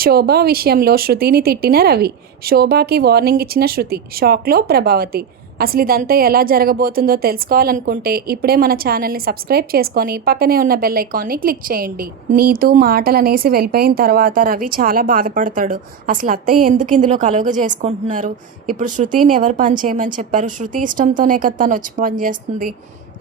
శోభ విషయంలో శృతిని తిట్టిన రవి, శోభకి వార్నింగ్ ఇచ్చిన శృతి, షాక్లో ప్రభావతి. అసలు ఇదంతా ఎలా జరగబోతుందో తెలుసుకోవాలనుకుంటే ఇప్పుడే మన ఛానల్ని సబ్స్క్రైబ్ చేసుకొని పక్కనే ఉన్న బెల్ ఐకాన్ని క్లిక్ చేయండి. నీతూ మాటలు అనేసి వెళ్ళిపోయిన తర్వాత రవి చాలా బాధపడతాడు. అసలు అత్తయ్య ఎందుకు ఇందులో కలుగ చేసుకుంటున్నారు? ఇప్పుడు శృతిని ఎవరు పని చేయమని చెప్పారు? శృతి ఇష్టంతోనే కదా తను వచ్చి పని చేస్తుంది.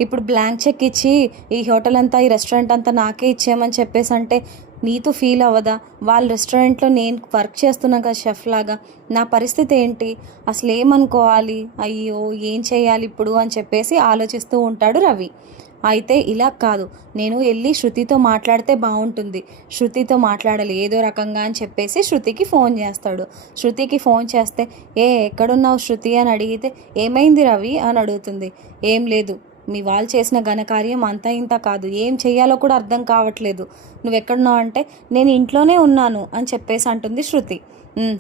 ఇప్పుడు బ్లాంక్ చెక్ ఇచ్చి ఈ హోటల్ అంతా ఈ రెస్టారెంట్ అంతా నాకే ఇచ్చేయమని చెప్పేసి అంటే నీతో ఫీల్ అవ్వదా? వాళ్ళ రెస్టారెంట్లో నేను వర్క్ చేస్తున్నాను కదా షెఫ్ లాగా, నా పరిస్థితి ఏంటి? అసలు ఏమనుకోవాలి? అయ్యో ఏం చేయాలి ఇప్పుడు అని చెప్పేసి ఆలోచిస్తూ ఉంటాడు రవి. అయితే ఇలా కాదు, నేను వెళ్ళి శృతితో మాట్లాడితే బాగుంటుంది, శృతితో మాట్లాడాలి ఏదో రకంగా అని చెప్పేసి శృతికి ఫోన్ చేస్తాడు. శృతికి ఫోన్ చేస్తే ఎక్కడున్నావు శృతి అని అడిగితే ఏమైంది రవి అని అడుగుతుంది. ఏం లేదు, మీ వాళ్ళు చేసిన ఘనకార్యం అంతా ఇంత కాదు, ఏం చెయ్యాలో కూడా అర్థం కావట్లేదు, నువ్వెక్కడున్నావు అంటే నేను ఇంట్లోనే ఉన్నాను అని చెప్పేసి అంటుంది శృతి.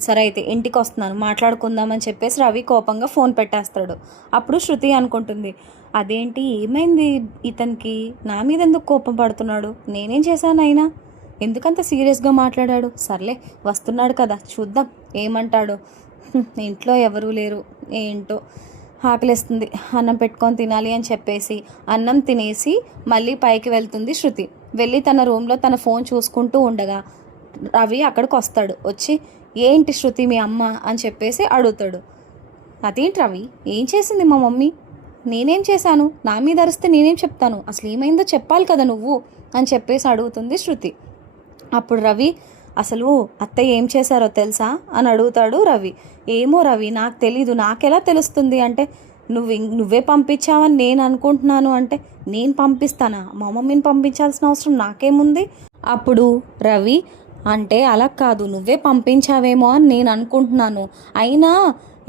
సరే అయితే ఇంటికి వస్తున్నాను, మాట్లాడుకుందామని చెప్పేసి రవి కోపంగా ఫోన్ పెట్టేస్తాడు. అప్పుడు శృతి అనుకుంటుంది, అదేంటి ఏమైంది ఇతనికి, నా మీద ఎందుకు కోపం పడుతున్నాడు? నేనేం చేశాను అయినా? ఎందుకంత సీరియస్గా మాట్లాడాడు? సర్లే వస్తున్నాడు కదా చూద్దాం ఏమంటాడు. ఇంట్లో ఎవరూ లేరు, ఏంటో ఆకలిస్తుంది, అన్నం పెట్టుకొని తినాలి అని చెప్పేసి అన్నం తినేసి మళ్ళీ పైకి వెళ్తుంది శృతి. వెళ్ళి తన రూమ్లో తన ఫోన్ చూసుకుంటూ ఉండగా రవి అక్కడికి వస్తాడు. వచ్చి ఏంటి శృతి మీ అమ్మ అని చెప్పేసి అడుగుతాడు. అదేంటి రవి, ఏం చేసింది మా మమ్మీ? నేనేం చేశాను? నా మీద అరిస్తే నేనేం చెప్తాను? అసలు ఏమైందో చెప్పాలి కదా నువ్వు అని చెప్పేసి అడుగుతుంది శృతి. అప్పుడు రవి, అసలు అత్తయ్య ఏం చేశారో తెలుసా అని అడుగుతాడు రవి. ఏమో రవి, నాకు తెలీదు, నాకెలా తెలుస్తుంది అంటే నువ్వే పంపించావని నేను అనుకుంటున్నాను అంటే నేను పంపిస్తానా? మా మమ్మీని పంపించాల్సిన అవసరం నాకేముంది? అప్పుడు రవి అంటే అలా కాదు, నువ్వే పంపించావేమో అని నేను అనుకుంటున్నాను, అయినా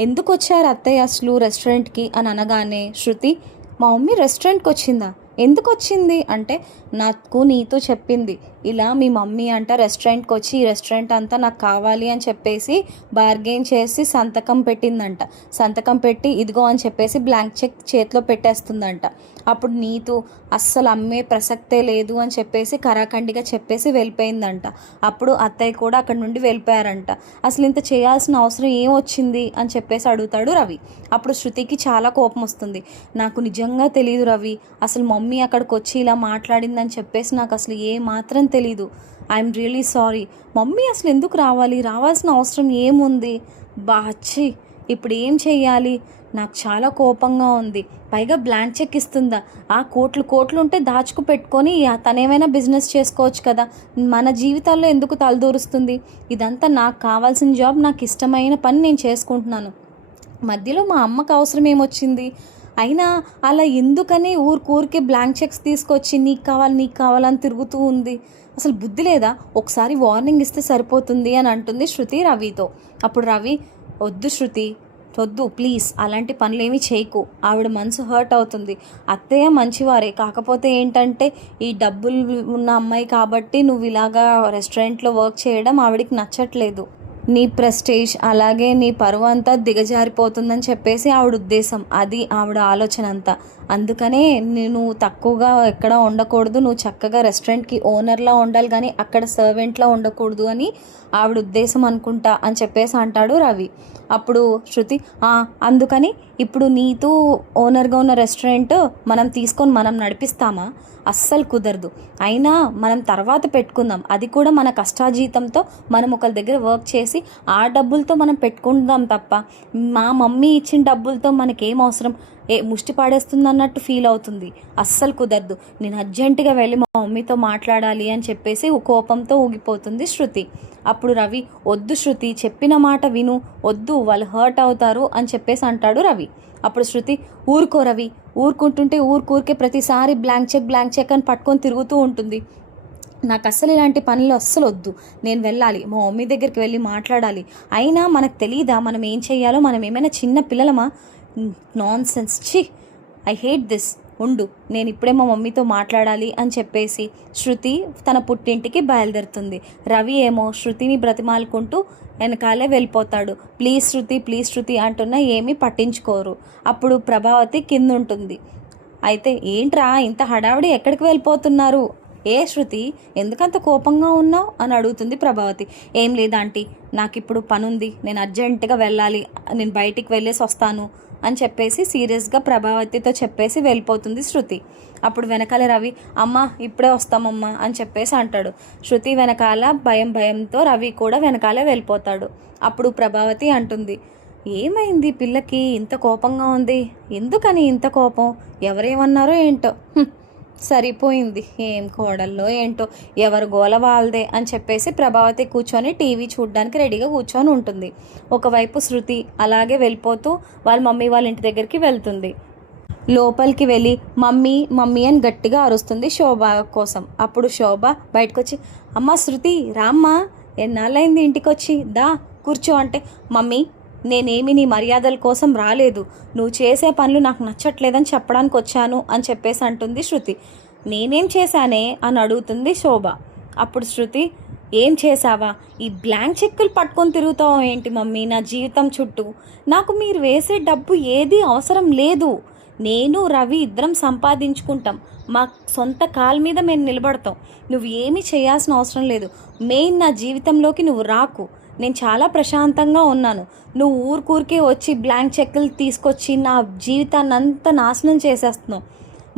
ఎందుకు వచ్చారు అత్తయ్య అసలు రెస్టారెంట్కి అని అనగానే శృతి, మా మమ్మీ రెస్టారెంట్కి వచ్చిందా? ఎందుకు వచ్చింది అంటే నాకు నీతో చెప్పింది, ఇలా మీ మమ్మీ అంట రెస్టారెంట్కి వచ్చి ఈ రెస్టారెంట్ అంతా నాకు కావాలి అని చెప్పేసి బార్గెయిన్ చేసి సంతకం పెట్టిందంట. సంతకం పెట్టి ఇదిగో అని చెప్పేసి బ్లాంక్ చెక్ చేతిలో పెట్టేస్తుందంట. అప్పుడు నీతో అస్సలు అమ్మే ప్రసక్తే లేదు అని చెప్పేసి కరాఖండిగా చెప్పేసి వెళ్ళిపోయిందంట. అప్పుడు అత్తయ్య కూడా అక్కడి నుండి వెళ్ళిపోయారంట. అసలు ఇంత చేయాల్సిన అవసరం ఏమొచ్చింది అని చెప్పేసి అడుగుతాడు రవి. అప్పుడు శృతికి చాలా కోపం వస్తుంది. నాకు నిజంగా తెలియదు రవి, అసలు మమ్మీ అక్కడికి వచ్చి ఇలా మాట్లాడిందని చెప్పేసి నాకు అసలు ఏ మాత్రం తెలీదు. I'm really sorry. మమ్మీ అసలు ఎందుకు రావాలి? రావాల్సిన అవసరం ఏముంది? బాచి ఇప్పుడు ఏం చెయ్యాలి? నాకు చాలా కోపంగా ఉంది. పైగా బ్లాంక్ చెక్ ఇస్తుందా? ఆ కోట్లు ఉంటే దాచుకు పెట్టుకొని తనేమైనా బిజినెస్ చేసుకోవచ్చు కదా, మన జీవితాల్లో ఎందుకు తలదూరుస్తుంది? ఇదంతా నాకు కావాల్సిన జాబ్, నాకు ఇష్టమైన పని నేను చేసుకుంటున్నాను, మధ్యలో మా అమ్మకు అవసరం ఏమొచ్చింది? అయినా అలా ఎందుకని ఊరికే బ్లాంక్ చెక్స్ తీసుకొచ్చి నీకు కావాలని తిరుగుతూ ఉంది? అసలు బుద్ధి లేదా? ఒకసారి వార్నింగ్ ఇస్తే సరిపోతుంది అని అంటుంది శృతి రవితో. అప్పుడు రవి, వద్దు శృతి, వద్దు ప్లీజ్, అలాంటి పనులేమీ చేయకు, ఆవిడ మనసు హర్ట్ అవుతుంది. అత్తయ్య మంచివారే, కాకపోతే ఏంటంటే ఈ డబ్బులు ఉన్న అమ్మాయి కాబట్టి నువ్వు ఇలాగా రెస్టారెంట్లో వర్క్ చేయడం ఆవిడికి నచ్చట్లేదు, నీ ప్రెస్టేజ్ అలాగే నీ పరువు అంతా దిగజారిపోతుందని చెప్పేసి ఆవిడ ఉద్దేశం, అది ఆవిడ ఆలోచన అంతా. అందుకనే నువ్వు తక్కువగా ఎక్కడ ఉండకూడదు, నువ్వు చక్కగా రెస్టారెంట్కి ఓనర్లా ఉండాలి కానీ అక్కడ సర్వెంట్లా ఉండకూడదు అని ఆవిడ ఉద్దేశం అనుకుంటా అని చెప్పేసి అంటాడు రవి. అప్పుడు శృతి, అందుకని ఇప్పుడు నీతో ఓనర్గా ఉన్న రెస్టారెంట్ మనం తీసుకొని మనం నడిపిస్తామా? అస్సలు కుదరదు. అయినా మనం తర్వాత పెట్టుకుందాం, అది కూడా మన కష్టాజీతంతో మనం ఒకరి దగ్గర వర్క్ చేసి ఆ డబ్బులతో మనం పెట్టుకుందాం తప్ప మా మమ్మీ ఇచ్చిన డబ్బులతో మనకేం అవసరం, ముష్టి పాడేస్తుంది అన్నట్టు ఫీల్ అవుతుంది. అస్సలు కుదరదు, నేను అర్జెంటుగా వెళ్ళి మా మమ్మీతో మాట్లాడాలి అని చెప్పేసి కోపంతో ఊగిపోతుంది శృతి. అప్పుడు రవి, వద్దు శృతి, చెప్పిన మాట విను, వద్దు వాళ్ళు హర్ట్ అవుతారు అని చెప్పేసి అంటాడు రవి. అప్పుడు శృతి, ఊరుకో రవి, ఊరుకుంటుంటే ఊరికే ప్రతిసారి బ్లాంక్ చెక్ అని పట్టుకొని తిరుగుతూ ఉంటుంది. నాకు అస్సలు ఇలాంటి పనులు అస్సలు వద్దు, నేను వెళ్ళాలి, మా మమ్మీ దగ్గరికి వెళ్ళి మాట్లాడాలి. అయినా మనకు తెలీదా మనం ఏం చెయ్యాలో? మనం ఏమైనా చిన్న పిల్లలమా? నాన్ సెన్స్, ఛీ, ఐ హేట్ దిస్. ఉండు, నేను ఇప్పుడే మా మమ్మీతో మాట్లాడాలి అని చెప్పేసి శృతి తన పుట్టింటికి బయలుదేరుతుంది. రవి ఏమో శృతిని బ్రతిమాలుకుంటూ వెనకాలే వెళ్ళిపోతాడు. ప్లీజ్ శృతి అంటున్నా ఏమీ పట్టించుకోరు. అప్పుడు ప్రభావతి కింద ఉంటుంది. అయితే ఏంట్రా ఇంత హడావిడి, ఎక్కడికి వెళ్ళిపోతున్నారు ఏ శృతి, ఎందుకంత కోపంగా ఉన్నావు అని అడుగుతుంది ప్రభావతి. ఏం లేదు ఆంటీ, నాకు ఇప్పుడు పనుంది, నేను అర్జెంటుగా వెళ్ళాలి, నేను బయటికి వెళ్ళేసి వస్తాను అని చెప్పేసి సీరియస్గా ప్రభావతితో చెప్పేసి వెళ్ళిపోతుంది శృతి. అప్పుడు వెనకాల రవి, అమ్మ ఇప్పుడే వస్తామమ్మా అని చెప్పేసి అంటాడు. శృతి వెనకాల భయంతో రవి కూడా వెనకాలే వెళ్ళిపోతాడు. అప్పుడు ప్రభావతి అంటుంది, ఏమైంది పిల్లకి ఇంత కోపంగా ఉంది, ఎందుకని ఇంత కోపం, ఎవరేమన్నారో ఏంటో, సరిపోయింది, ఏం కోడల్లో ఏంటో, ఎవరు గోల వాళ్ళదే అని చెప్పేసి ప్రభావతి కూర్చొని టీవీ చూడడానికి రెడీగా కూర్చొని ఉంటుంది. ఒకవైపు శృతి అలాగే వెళ్ళిపోతూ వాళ్ళ మమ్మీ వాళ్ళ ఇంటి దగ్గరికి వెళ్తుంది. లోపలికి వెళ్ళి మమ్మీ మమ్మీ అని గట్టిగా అరుస్తుంది శోభ కోసం. అప్పుడు శోభ బయటకు వచ్చి, అమ్మ శృతి రామ్మా, ఎన్నాళ్ళైంది ఇంటికి వచ్చి, దా కూర్చో అంటే, మమ్మీ నేనేమి నీ మర్యాదల కోసం రాలేదు, నువ్వు చేసే పనులు నాకు నచ్చట్లేదని చెప్పడానికి వచ్చాను అని చెప్పేసి అంటుంది శృతి. నేనేం చేశానే అని అడుగుతుంది శోభ. అప్పుడు శృతి, ఏం చేసావా, ఈ బ్లాంక్ చెక్కులు పట్టుకొని తిరుగుతావు ఏంటి మమ్మీ నా జీవితం చుట్టూ, నాకు మీరు వేసే డబ్బు ఏది అవసరం లేదు, నేను రవి ఇద్దరం సంపాదించుకుంటాం, మా సొంత కాళ్ళ మీద మేము నిలబడతాం, నువ్వు ఏమీ చేయాల్సిన అవసరం లేదు, మెయిన్ నా జీవితంలోకి నువ్వు రాకు, నేను చాలా ప్రశాంతంగా ఉన్నాను, నువ్వు ఊరికే వచ్చి బ్లాంక్ చెక్కులు తీసుకొచ్చి నా జీవితాన్ని అంతా నాశనం చేసేస్తున్నావు,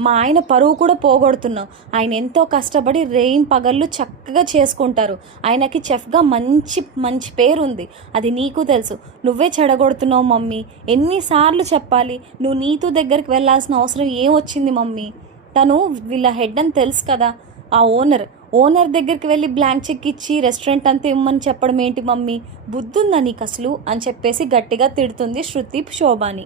మా ఆయన పరువు కూడా పోగొడుతున్నావు, ఆయన ఎంతో కష్టపడి రేయిం పగళ్ళు చక్కగా చేసుకుంటారు, ఆయనకి చెఫ్గా మంచి పేరు ఉంది, అది నీకు తెలుసు, నువ్వే చెడగొడుతున్నావు మమ్మీ, ఎన్నిసార్లు చెప్పాలి, నువ్వు నీతు దగ్గరికి వెళ్ళాల్సిన అవసరం ఏమొచ్చింది మమ్మీ, తను వీళ్ళ హెడ్ అని తెలుసు కదా, ఆ ఓనర్ దగ్గరికి వెళ్ళి బ్లాంక్ చెక్ ఇచ్చి రెస్టారెంట్ అంతా ఇమ్మని చెప్పడం ఏంటి మమ్మీ, బుద్ధుందా నీకు అసలు అని చెప్పేసి గట్టిగా తిడుతుంది శృతి శోభని.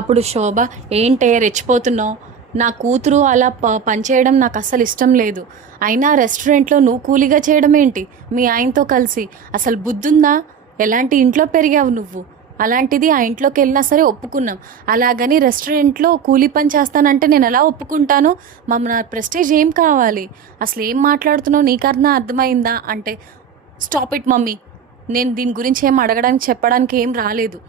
అప్పుడు శోభ, ఏంటే రెచ్చిపోతున్నావు, నా కూతురు అలా పనిచేయడం నాకు అస్సలు ఇష్టం లేదు, అయినా రెస్టారెంట్లో నువ్వు కూలీగా చేయడం ఏంటి మీ ఆయనతో కలిసి, అసలు బుద్ధుందా, ఎలాంటి ఇంట్లో పెరిగావు నువ్వు, అలాంటిది ఆ ఇంట్లోకి వెళ్ళినా సరే ఒప్పుకున్నాం, అలాగని రెస్టారెంట్లో కూలీ పని చేస్తానంటే నేను ఎలా ఒప్పుకుంటాను, నా ప్రెస్టేజ్ ఏం కావాలి, అసలు ఏం మాట్లాడుతున్నావు నీకన్నా అర్థమైందా అంటే, స్టాప్ ఇట్ మమ్మీ, నేను దీని గురించి ఏం అడగడానికి చెప్పడానికి ఏం రాలేదు,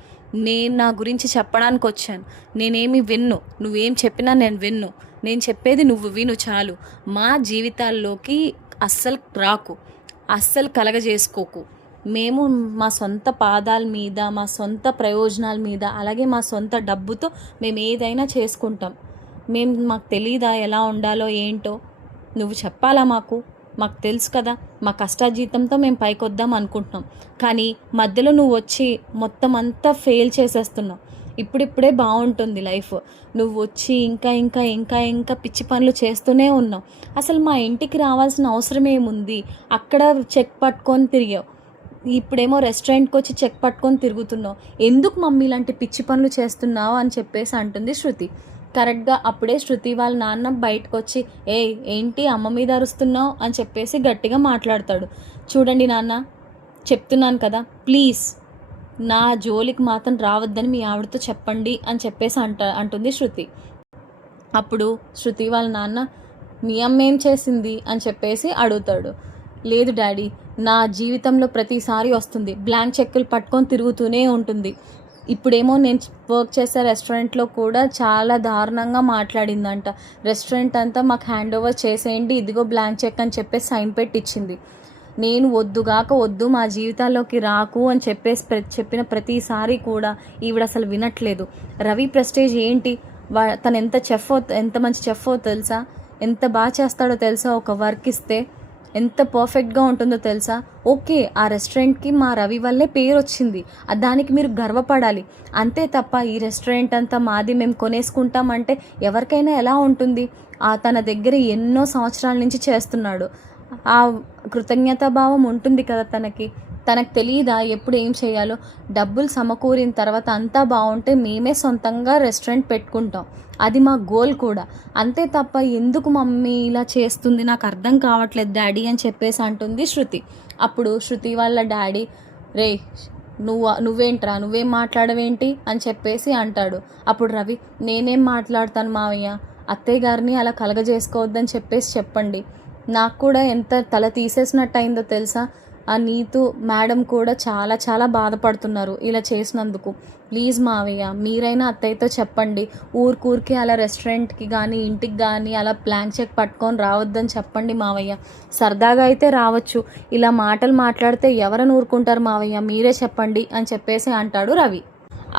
నేను నా గురించి చెప్పడానికి వచ్చాను, నేనేమి విన్ను, నువ్వేం చెప్పినా నేను విన్ను, నేను చెప్పేది నువ్వు విను చాలు, మా జీవితాల్లోకి అస్సలు రాకు, అస్సలు కలగజేసుకోకు, మేము మా సొంత పాదాల మీద, మా సొంత ప్రయోజనాల మీద, అలాగే మా సొంత డబ్బుతో మేము ఏదైనా చేసుకుంటాం, మాకు తెలీదా ఎలా ఉండాలో ఏంటో, నువ్వు చెప్పాలా మాకు తెలుసు కదా, మా కష్టాజీతంతో మేము పైకొద్దాం అనుకుంటున్నాం, కానీ మధ్యలో నువ్వు వచ్చి మొత్తం అంతా ఫెయిల్ చేసేస్తున్నావు, ఇప్పుడిప్పుడే బాగుంటుంది లైఫ్, నువ్వు వచ్చి ఇంకా ఇంకా ఇంకా ఇంకా పిచ్చి పనులు చేస్తూనే ఉన్నావు, అసలు మా ఇంటికి రావాల్సిన అవసరం ఏముంది, అక్కడ చెక్ పట్టుకొని తిరిగావు, ఇప్పుడేమో రెస్టారెంట్కి వచ్చి చెక్ పట్టుకొని తిరుగుతున్నావు, ఎందుకు మమ్మీ ఇలాంటి పిచ్చి పనులు చేస్తున్నావు అని చెప్పేసి అంటుంది శృతి. కరెక్ట్గా అప్పుడే శృతి వాళ్ళ నాన్న బయటకు వచ్చి, ఏంటి అమ్మ మీద అరుస్తున్నావు అని చెప్పేసి గట్టిగా మాట్లాడతాడు. చూడండి నాన్న, చెప్తున్నాను కదా, ప్లీజ్ నా జోలికి మాత్రం రావద్దని మీ ఆవిడతో చెప్పండి అని చెప్పేసి అంటుంది శృతి. అప్పుడు శృతి వాళ్ళ నాన్న, మీ అమ్మ ఏం చేసింది అని చెప్పేసి అడుగుతాడు. లేదు డాడీ, నా జీవితంలో ప్రతిసారి వస్తుంది, బ్లాంక్ చెక్కులు పట్టుకొని తిరుగుతూనే ఉంటుంది, ఇప్పుడేమో నేను వర్క్ చేసే రెస్టారెంట్లో కూడా చాలా దారుణంగా మాట్లాడిందంట, రెస్టారెంట్ అంతా మాకు హ్యాండ్ ఓవర్ చేసేయండి, ఇదిగో బ్లాంక్ చెక్ అని చెప్పేసి సైన్ పెట్టి ఇచ్చింది, నేను వద్దు మా జీవితాల్లోకి రాకు అని చెప్పిన ప్రతిసారి కూడా ఈవిడ అసలు వినట్లేదు. రవి ప్రెస్టేజ్ ఏంటి, తను ఎంత మంచి చెఫో తెలుసా, ఎంత బాగా చేస్తాడో తెలుసా, ఒక వర్క్ ఇస్తే ఎంత పర్ఫెక్ట్గా ఉంటుందో తెలుసా, ఓకే ఆ రెస్టారెంట్కి మా రవి వల్లే పేరు వచ్చింది, దానికి మీరు గర్వపడాలి, అంతే తప్ప ఈ రెస్టారెంట్ అంతా మాది మేము కొనేసుకుంటామంటే ఎవరికైనా ఎలా ఉంటుంది, తన దగ్గర ఎన్నో సంవత్సరాల నుంచి చేస్తున్నాడు, ఆ కృతజ్ఞతాభావం ఉంటుంది కదా తనకు తెలియదా ఎప్పుడు ఏం చేయాలో, డబ్బులు సమకూరిన తర్వాత అంతా బాగుంటే మేమే సొంతంగా రెస్టారెంట్ పెట్టుకుంటాం, అది మా గోల్ కూడా, అంతే తప్ప ఎందుకు మమ్మీ ఇలా చేస్తుంది నాకు అర్థం కావట్లేదు డాడీ అని చెప్పేసి అంటుంది శృతి. అప్పుడు శృతి వాళ్ళ డాడీ, రే నువ్వేంట్రా నువ్వేం మాట్లాడవేంటి అని చెప్పేసి అంటాడు. అప్పుడు రవి, నేనేం మాట్లాడతాను మావయ్య, అత్తయ్య గారిని అలా కలగజేసుకోవద్దని చెప్పేసి చెప్పండి, నాకు కూడా ఎంత తల తీసేసినట్టు అయిందో తెలుసా, ఆ నీతు మేడం కూడా చాలా చాలా బాధపడుతున్నారు ఇలా చేసినందుకు. ప్లీజ్ మావయ్య, మీరైనా అత్తయ్యతో చెప్పండి, ఊరికూరికి అలా రెస్టారెంట్కి కానీ ఇంటికి కానీ అలా బ్లాంక్ చెక్ పట్టుకొని రావద్దని చెప్పండి మావయ్య. సరదాగా అయితే రావచ్చు, ఇలా మాటలు మాట్లాడితే ఎవరని ఊరుకుంటారు మావయ్య, మీరే చెప్పండి అని చెప్పేసి అంటాడు రవి.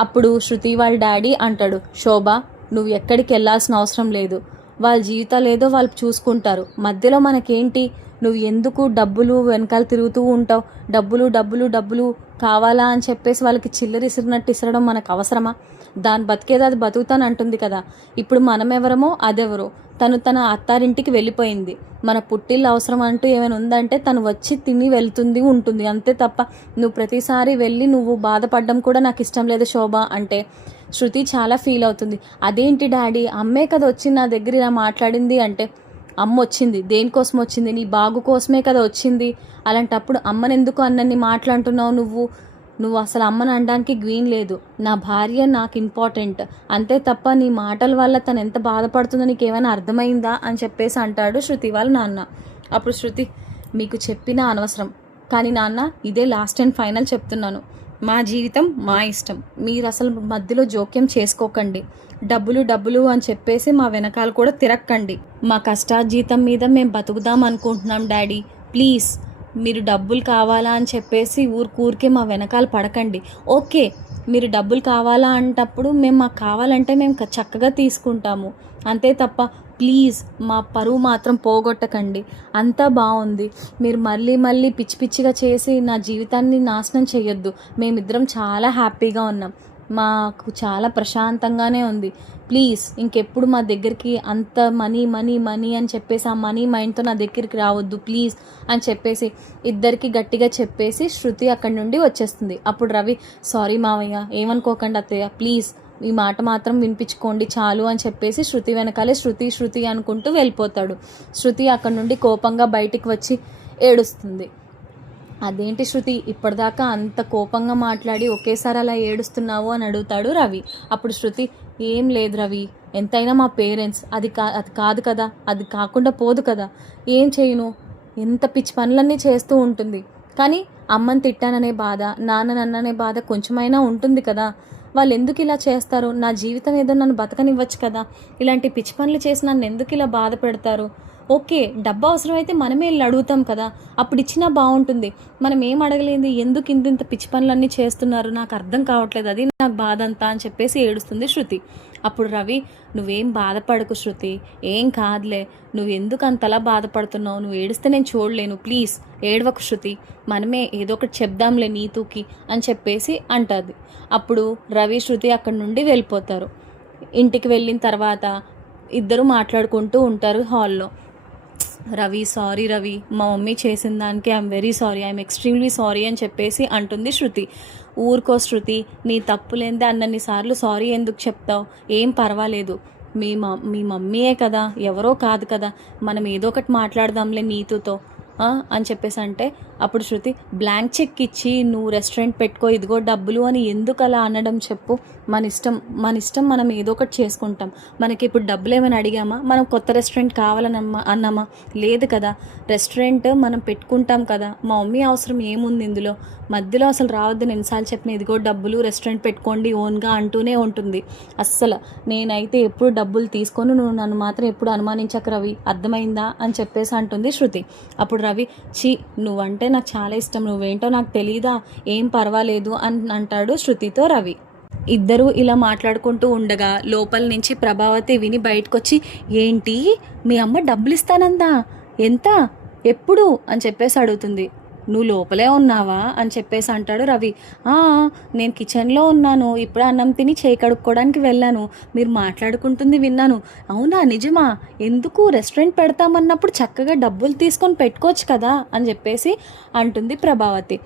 అప్పుడు శృతి వాళ్ళ డాడీ అంటాడు, శోభ నువ్వు ఎక్కడికి వెళ్ళాల్సిన అవసరం లేదు, వాళ్ళ జీవితాలు ఏదో వాళ్ళు చూసుకుంటారు, మధ్యలో మనకేంటి, నువ్వు ఎందుకు డబ్బులు వెనకాల తిరుగుతూ ఉంటావు, డబ్బులు డబ్బులు డబ్బులు కావాలా అని చెప్పేసి వాళ్ళకి చిల్లర ఇసిరినట్టు ఇసరడం మనకు అవసరమా, దాని బతికేది అది బతుకుతాను అంటుంది కదా, ఇప్పుడు మనం ఎవరమో అదెవరో, తన అత్తారింటికి వెళ్ళిపోయింది, మన పుట్టిల్లు అవసరం అంటూ ఏమైనా ఉందంటే తను వచ్చి తిని వెళ్తుంది ఉంటుంది, అంతే తప్ప నువ్వు ప్రతిసారి వెళ్ళి నువ్వు బాధపడడం కూడా నాకు ఇష్టం లేదు శోభ అంటే శృతి చాలా ఫీల్ అవుతుంది. అదేంటి డాడీ, అమ్మే కదా వచ్చి నా దగ్గర ఇలా మాట్లాడింది అంటే, అమ్మ వచ్చింది దేనికోసం వచ్చింది, నీ బాగు కోసమే కదా వచ్చింది, అలాంటప్పుడు అమ్మని ఎందుకు అన్నన్ని మాట్లాడుతున్నావు నువ్వు అసలు అమ్మని అనడానికి గ్రీన్ లేదు, నా భార్య నాకు ఇంపార్టెంట్, అంతే తప్ప నీ మాటల వల్ల తను ఎంత బాధపడుతుందో నీకు ఏమైనా అర్థమైందా అని చెప్పేసి అంటాడు శృతి వాళ్ళ నాన్న. అప్పుడు శృతి, మీకు చెప్పినా అనవసరం, కానీ నాన్న ఇదే లాస్ట్ అండ్ ఫైనల్ చెప్తున్నాను, మా జీవితం మా ఇష్టం, మీరు అసలు మధ్యలో జోక్యం చేసుకోకండి, డబ్బులు డబ్బులు అని చెప్పేసి మా వెనకాల కూడా తిరక్కండి, మా కష్టార్జితం మీద మేము బతుకుదాం అనుకుంటున్నాం డాడీ, ప్లీజ్ మీరు డబ్బులు కావాలా అని చెప్పేసి ఊరికే మా వెనకాల పడకండి, ఓకే మీరు డబ్బులు కావాలా అంటప్పుడు మాకు కావాలంటే మేము చక్కగా తీసుకుంటాము, అంతే తప్ప ప్లీజ్ మా పరువు మాత్రం పోగొట్టకండి, అంతా బాగుంది, మీరు మళ్ళీ మళ్ళీ పిచ్చి పిచ్చిగా చేసి నా జీవితాన్ని నాశనం చేయొద్దు, మేమిద్దరం చాలా హ్యాపీగా ఉన్నాం, మాకు చాలా ప్రశాంతంగానే ఉంది, ప్లీజ్ ఇంకెప్పుడు మా దగ్గరికి అంత మనీ మనీ మనీ అని చెప్పేసి ఆ మనీ మైండ్తో నా దగ్గరికి రావద్దు ప్లీజ్ అని చెప్పేసి ఇద్దరికి గట్టిగా చెప్పేసి శృతి అక్కడి నుండి వచ్చేస్తుంది. అప్పుడు రవి, సారీ మావయ్య, ఏమనుకోకండి అత్తయ్య, ప్లీజ్ ఈ మాట మాత్రం వినిపించుకోండి చాలు అని చెప్పేసి శృతి వెనకాలే శృతి శృతి అనుకుంటూ వెళ్ళిపోతాడు. శృతి అక్కడి నుండి కోపంగా బయటికి వచ్చి ఏడుస్తుంది. అదేంటి శృతి, ఇప్పటిదాకా అంత కోపంగా మాట్లాడి ఒకేసారి అలా ఏడుస్తున్నావు అని అడుగుతాడు రవి. అప్పుడు శృతి, ఏం లేదు రవి, ఎంతైనా మా పేరెంట్స్, అది కాదు కదా, అది కాకుండా పోదు కదా, ఏం చేయను, ఎంత పిచ్చి పనులన్నీ చేస్తూ ఉంటుంది, కానీ అమ్మని తిట్టాననే బాధ, నాన్న నన్ననే బాధ కొంచెమైనా ఉంటుంది కదా, వాళ్ళు ఎందుకు ఇలా చేస్తారు, నా జీవితం ఏదో నన్ను బతకనివ్వచ్చు కదా, ఇలాంటి పిచ్చి పనులు చేసి నన్ను ఎందుకు ఇలా బాధ పెడతారు, ఓకే డబ్బు అవసరమైతే మనమే వెళ్ళి అడుగుతాం కదా, అప్పుడు ఇచ్చినా బాగుంటుంది, మనం ఏం అడగలేదు, ఎందుకు ఇంత పిచ్చి పనులన్నీ చేస్తున్నారు, నాకు అర్థం కావట్లేదు, అది నాకు బాధ అంతా అని చెప్పేసి ఏడుస్తుంది శృతి. అప్పుడు రవి, నువ్వేం బాధపడకు శృతి, ఏం కాదులే, నువ్వు ఎందుకు అంతలా బాధపడుతున్నావు, నువ్వు ఏడిస్తే నేను చూడలేను, ప్లీజ్ ఏడవకు శృతి, మనమే ఏదో ఒకటి చెప్దాంలే నీతుకి అని చెప్పేసి అంటుంది. అప్పుడు రవి శృతి అక్కడి నుండి వెళ్ళిపోతారు. ఇంటికి వెళ్ళిన తర్వాత ఇద్దరు మాట్లాడుకుంటూ ఉంటారు హాల్లో. రవి, సారీ రవి, మా మమ్మీ చేసిన దానికి I'm very sorry, I'm extremely sorry అని చెప్పేసి అంటుంది శృతి. ఊరుకో శృతి, నీ తప్పులేందే అన్నన్ని సార్లు సారీ ఎందుకు చెప్తావు, ఏం పర్వాలేదు, మీ మమ్మీయే కదా, ఎవరో కాదు కదా, మనం ఏదో ఒకటి మాట్లాడదాంలే నీతుతో అని చెప్పేసి అంటే, అప్పుడు శృతి, బ్లాంక్ చెక్ ఇచ్చి నువ్వు రెస్టారెంట్ పెట్టుకో ఇదిగో డబ్బులు అని ఎందుకు అలా అనడం చెప్పు, మన ఇష్టం మనం ఏదో ఒకటి చేసుకుంటాం, మనకి ఇప్పుడు డబ్బులు ఏమైనా అడిగామా, మనం కొత్త రెస్టారెంట్ అన్నామా, లేదు కదా, రెస్టారెంట్ మనం పెట్టుకుంటాం కదా, మా మమ్మీ అవసరం ఏముంది ఇందులో, మధ్యలో అసలు రావద్దని ఎన్నిసార్లు చెప్పిన, ఇదిగో డబ్బులు రెస్టారెంట్ పెట్టుకోండి ఓన్గా అంటూనే ఉంటుంది, అస్సలు నేనైతే ఎప్పుడు డబ్బులు తీసుకొని నువ్వు నన్ను మాత్రం ఎప్పుడు అనుమానించక రవి, అర్థమైందా అని చెప్పేసి అంటుంది శృతి. అప్పుడు రవి, నువ్వంటే నాకు చాలా ఇష్టం, నువ్వేంటో నాకు తెలీదా, ఏం పర్వాలేదు అని అంటాడు శృతితో రవి. ఇద్దరూ ఇలా మాట్లాడుకుంటూ ఉండగా లోపల నుంచి ప్రభావతి విని బయటకొచ్చి, ఏంటి మీ అమ్మ డబ్బులు ఇస్తానందా, ఎంత, ఎప్పుడు అని చెప్పేసి అడుగుతుంది. నువ్వు లోపలే ఉన్నావా అని చెప్పేసి అంటాడు రవి. నేను కిచెన్లో ఉన్నాను, ఇప్పుడే అన్నం తిని చేయి కడుక్కోవడానికి వెళ్ళాను, మీరు మాట్లాడుకుంటుంది విన్నాను. అవునా, నిజమా, ఎందుకు, రెస్టారెంట్ పెడతామన్నప్పుడు చక్కగా డబ్బులు తీసుకొని పెట్టుకోవచ్చు కదా అని చెప్పేసి అంటుంది ప్రభావతి.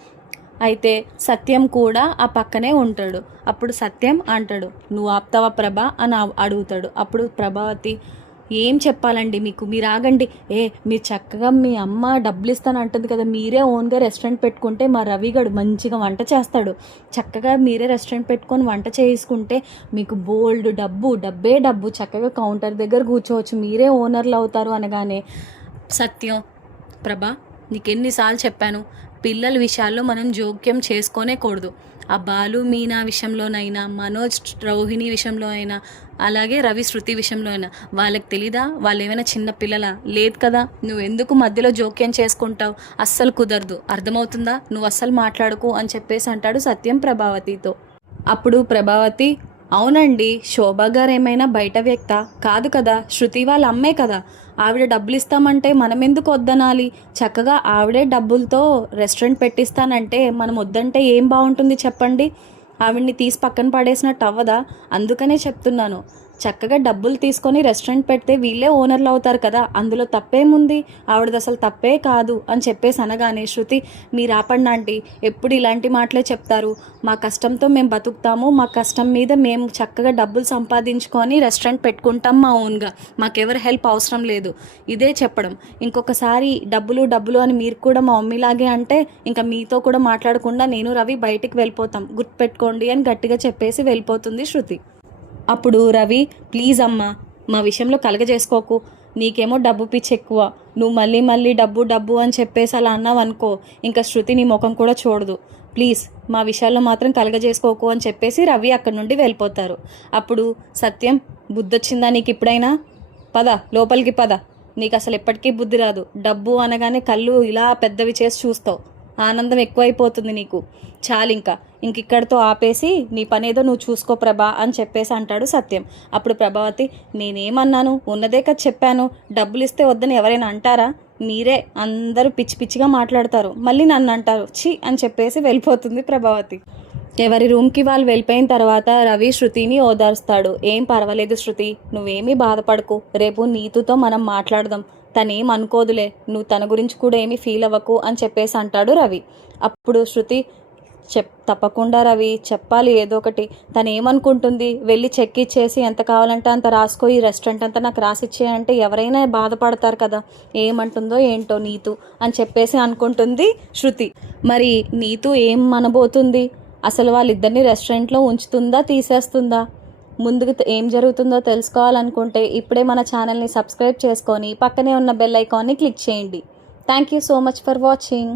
అయితే సత్యం కూడా ఆ పక్కనే ఉంటాడు. అప్పుడు సత్యం అంటాడు, నువ్వు ఆప్తావా ప్రభా అని అడుగుతాడు. అప్పుడు ప్రభావతి, ఏం చెప్పాలండి మీకు, మీరు ఆగండి, మీరు చక్కగా మీ అమ్మ డబ్బులు ఇస్తాను అంటుంది కదా, మీరే ఓన్గా రెస్టారెంట్ పెట్టుకుంటే మా రవిగాడు మంచిగా వంట చేస్తాడు, చక్కగా మీరే రెస్టారెంట్ పెట్టుకొని వంట చేసుకుంటే మీకు బోల్డ్ డబ్బే డబ్బు, చక్కగా కౌంటర్ దగ్గర కూర్చోవచ్చు, మీరే ఓనర్లు అవుతారు అనగానే, సత్యం, ప్రభా నీకు ఎన్నిసార్లు చెప్పాను, పిల్లల విషయాల్లో మనం జోక్యం చేసుకోనే కూడదు. ఆ బాలు మీనా విషయంలోనైనా, మనోజ్ రోహిణి విషయంలో అయినా, అలాగే రవి శృతి విషయంలో అయినా వాళ్ళకి తెలీదా? వాళ్ళు ఏమైనా చిన్న పిల్లలా? లేదు కదా. నువ్వు ఎందుకు మధ్యలో జోక్యం చేసుకుంటావు? అస్సలు కుదరదు, అర్థమవుతుందా? నువ్వు అస్సలు మాట్లాడుకు అని చెప్పేసి అంటాడు సత్యం ప్రభావతితో. అప్పుడు ప్రభావతి, అవునండి, శోభా గారు ఏమైనా బయట వ్యక్త కాదు కదా, శృతి వాళ్ళ అమ్మే కదా. ఆవిడ డబ్బులు ఇస్తామంటే మనం ఎందుకు వద్దనాలి? చక్కగా ఆవిడే డబ్బులతో రెస్టారెంట్ పెట్టిస్తానంటే మనం వద్దంటే ఏం బాగుంటుంది చెప్పండి? ఆవిడ్ని తీసి పక్కన పడేసినట్టు అవ్వదా? అందుకనే చెప్తున్నాను, చక్కగా డబ్బులు తీసుకొని రెస్టారెంట్ పెడితే వీళ్ళే ఓనర్లు అవుతారు కదా, అందులో తప్పేముంది? ఆవిడది అసలు తప్పే కాదు అని చెప్పేసి అనగానే శృతి, మీరు ఆపండి ఆంటీ, ఎప్పుడు ఇలాంటి మాటలే చెప్తారు. మా కష్టంతో మేము బతుకుతాము, మా కష్టం మీద మేము చక్కగా డబ్బులు సంపాదించుకొని రెస్టారెంట్ పెట్టుకుంటాం మా ఓన్గా, మాకెవరి హెల్ప్ అవసరం లేదు. ఇదే చెప్పడం. ఇంకొకసారి డబ్బులు డబ్బులు అని మీరు కూడా మా మమ్మీలాగే అంటే ఇంకా మీతో కూడా మాట్లాడకుండా నేను రవి బయటికి వెళ్ళిపోతాం, గుర్తుపెట్టుకోండి అని గట్టిగా చెప్పేసి వెళ్ళిపోతుంది శృతి. అప్పుడు రవి, ప్లీజ్ అమ్మా, మా విషయంలో కలగజేసుకోకు, నీకేమో డబ్బు పిచ్చి ఎక్కువ, నువ్వు మళ్ళీ మళ్ళీ డబ్బు డబ్బు అని చెప్పేసి అలా అన్నావు అనుకో, ఇంకా శృతి నీ ముఖం కూడా చూడదు, ప్లీజ్ మా విషయాల్లో మాత్రం కలగజేసుకోకు అని చెప్పేసి రవి అక్కడి నుండి వెళ్ళిపోతారు. అప్పుడు సత్యం, బుద్ధొచ్చిందా నీకు ఇప్పుడైనా? పద లోపలికి పద, నీకు అసలు ఎప్పటికీ బుద్ధి రాదు. డబ్బు అనగానే కళ్ళు ఇలా పెద్దవి చేసి చూస్తావు, ఆనందం ఎక్కువైపోతుంది నీకు, చాలు ఇంక ఇక్కడితో ఆపేసి నీ పనేదో నువ్వు చూసుకో ప్రభా అని చెప్పేసి అంటాడు సత్యం. అప్పుడు ప్రభావతి, నేనేమన్నాను? ఉన్నదే కదా చెప్పాను, డబ్బులు ఇస్తే వద్దని ఎవరైనా అంటారా? మీరే అందరూ పిచ్చి పిచ్చిగా మాట్లాడతారు, మళ్ళీ నన్ను అంటారు, ఛీ అని చెప్పేసి వెళ్ళిపోతుంది ప్రభావతి. ఎవరి రూమ్కి వాళ్ళు వెళ్ళిపోయిన తర్వాత రవి శృతిని ఓదార్స్తాడు. ఏం పర్వాలేదు శృతి, నువ్వేమీ బాధపడకు, రేపు నీతుతో మనం మాట్లాడదాం, తనేం అనుకోదులే, నువ్వు తన గురించి కూడా ఏమీ ఫీల్ అవ్వకు అని చెప్పేసి అంటాడు రవి. అప్పుడు శృతి, తప్పకుండా రవి, చెప్పాలి ఏదో ఒకటి, తను ఏమనుకుంటుంది? వెళ్ళి చెక్ ఇచ్చేసి ఎంత కావాలంటే అంత రాసుకో, ఈ రెస్టారెంట్ అంతా నాకు రాసిచ్చేయంటే ఎవరైనా బాధపడతారు కదా, ఏమంటుందో ఏంటో నీతు అని చెప్పేసి అనుకుంటుంది శృతి. మరి నీతు ఏం అనబోతుంది? అసలు వాళ్ళిద్దరిని రెస్టారెంట్లో ఉంచుతుందా, తీసేస్తుందా? ముందుకు ఏం జరుగుతుందో తెలుసుకోవాలనుకుంటే ఇప్పుడే మన ఛానల్ని సబ్స్క్రైబ్ చేసుకొని పక్కనే ఉన్న బెల్ ఐకాన్ని క్లిక్ చేయండి. Thank you so much for watching.